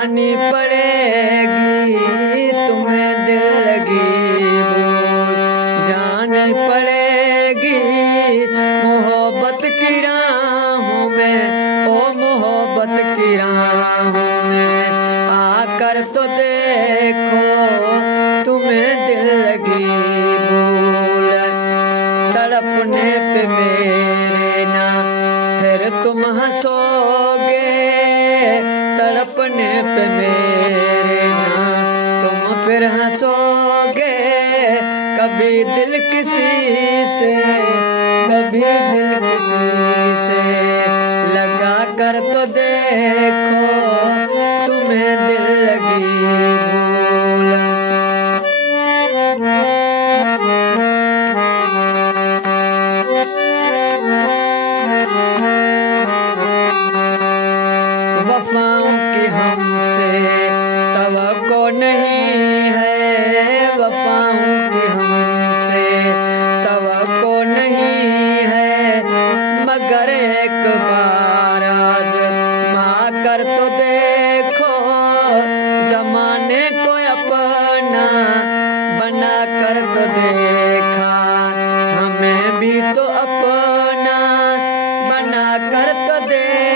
जानी पड़ेगी तुम्हें दिल लगी भूल, जानी पड़ेगी मोहब्बत की राहों में, ओ मोहब्बत की राहों में आकर तो देखो तुम्हें दिल लगी भूल। तड़पने पे मेरे ना फिर तुम हंसोगे, तड़पने पे मेरे ना तुम फिर हंसोगे। कभी दिल किसी से, कभी दिल किसी से लगा कर तो देखो तुम्हें दिल लगी भूल। वफाओं की हमसे तवक्को नहीं है, वफाओं की हमसे तवक्को नहीं है, मगर एक बार आज़मा कर तो देखो ज़माने को अपना बना कर तो देखा, हमें भी तो अपना बना कर तो देखो।